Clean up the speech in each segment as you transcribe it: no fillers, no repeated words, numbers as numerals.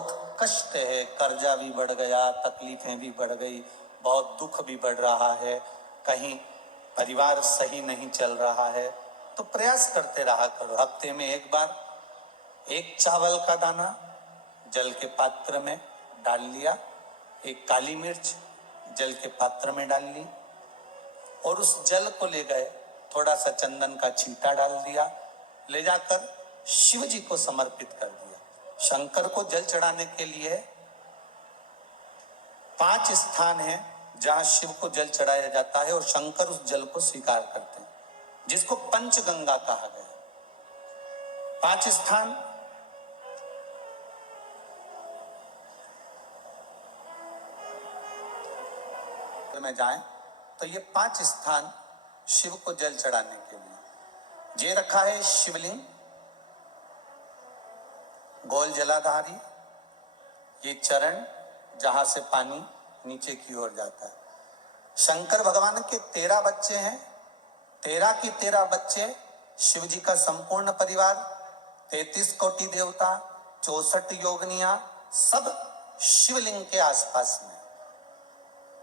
बहुत कष्ट है, कर्जा भी बढ़ गया, तकलीफें भी बढ़ गई, बहुत दुख भी बढ़ रहा है, कहीं परिवार सही नहीं चल रहा है, तो प्रयास करते रहा करो। हफ्ते में एक बार एक चावल का दाना जल के पात्र में डाल लिया, एक काली मिर्च जल के पात्र में डाल ली और उस जल को ले गए, थोड़ा सा चंदन का छींटा डाल दिया, ले जाकर शिव जी को समर्पित कर दिया। शंकर को जल चढ़ाने के लिए 5 स्थान हैं जहां शिव को जल चढ़ाया जाता है और शंकर उस जल को स्वीकार करते हैं, जिसको पंचगंगा कहा गया। 5 स्थान में जाएं तो ये 5 स्थान शिव को जल चढ़ाने के लिए ये रखा है। शिवलिंग, गोल जलाधारी, ये चरण जहां से पानी नीचे की ओर जाता है। शंकर भगवान के 13 बच्चे हैं, 13 की 13 बच्चे, शिव जी का संपूर्ण परिवार, 33 कोटि देवता, 64 योगनियां, सब शिवलिंग के आसपास में।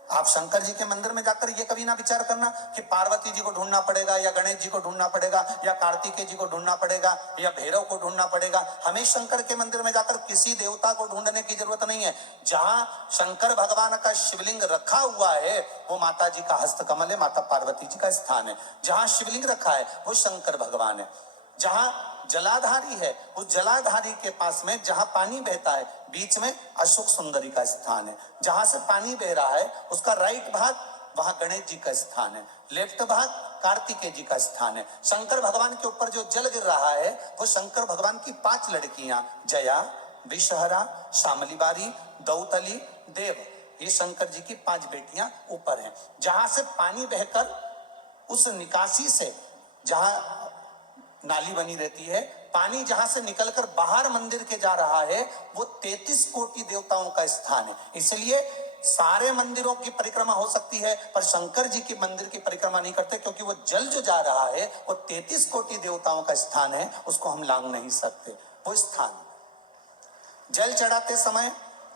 आप शंकर जी के मंदिर में जाकर ये कभी ना विचार करना कि पार्वती जी को ढूंढना पड़ेगा या गणेश जी को ढूंढना पड़ेगा या कार्तिकेय जी को ढूंढना पड़ेगा या भैरव को ढूंढना पड़ेगा। हमें शंकर के मंदिर में जाकर किसी देवता को ढूंढने की जरूरत नहीं है। जहां शंकर भगवान का शिवलिंग रखा हुआ है वो माता जी का हस्तकमल है, माता पार्वती जी का स्थान है। जहां शिवलिंग रखा है वो शंकर भगवान है। जहां जलाधारी है उस जलाधारी के पास में जहां पानी बहता है बीच में अशोक सुंदरी का स्थान है। जहां से पानी बह रहा है उसका राइट भाग वहां गणेश जी का स्थान है, लेफ्ट भाग कार्तिकेय जी का स्थान है। शंकर भगवान के ऊपर जो जल गिर रहा है वो शंकर भगवान की 5 लड़कियां जया, विषहरा, शामली बारी, दौतली, देव, ये शंकर जी की 5 बेटियां ऊपर हैं। जहां से पानी बहकर उस निकासी से, जहां नाली बनी रहती है, पानी जहां से निकलकर बाहर मंदिर के जा रहा है वो 33 कोटि देवताओं का स्थान है। इसलिए सारे मंदिरों की परिक्रमा हो सकती है पर शंकर जी के मंदिर की परिक्रमा नहीं करते, क्योंकि वो जल जो जा रहा है वो 33 कोटि देवताओं का स्थान है, उसको हम लांग नहीं सकते। वो स्थान जल चढ़ाते समय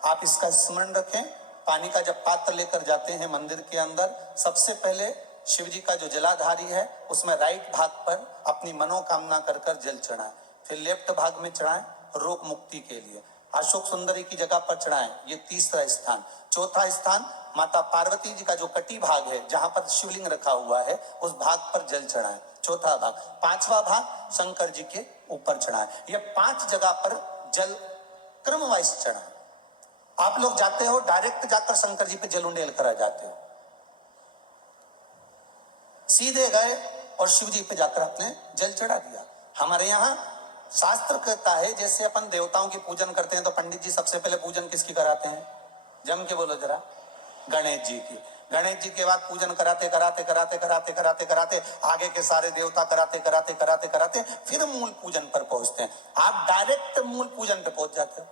आप इसका स्मरण रखें। पानी का जब पात्र लेकर जाते हैं मंदिर के अंदर, सबसे पहले शिव जी का जो जलाधारी है उसमें राइट भाग पर अपनी मनोकामना कर कर जल चढ़ाएं, फिर लेफ्ट भाग में चढ़ाएं रोग मुक्ति के लिए। अशोक सुंदरी की जगह पर चढ़ाएं, ये तीसरा स्थान। चौथा स्थान माता पार्वती जी का जो कटी भाग है जहां पर शिवलिंग रखा हुआ है उस भाग पर जल चढ़ाएं, चौथा भाग। पांचवा भाग शंकर जी के ऊपर चढ़ाएं। ये 5 जगह पर जल क्रम वाइज चढ़ाएं। आप लोग जाते हो डायरेक्ट जाकर शंकर जी पे जल उंडेल कर आ जाते हो, सीधे गए और शिव जी पे जाकर आपने जल चढ़ा दिया। हमारे यहाँ शास्त्र कहता है जैसे अपन देवताओं की पूजन करते हैं तो पंडित जी सबसे पहले पूजन किसकी कराते हैं? जम के बोलो जरा, गणेश जी की। गणेश जी के बाद पूजन कराते कराते कराते कराते कराते कराते आगे के सारे देवता कराते कराते कराते कराते फिर मूल पूजन पर पहुंचते हैं। आप डायरेक्ट मूल पूजन पे पहुंच जाते हो।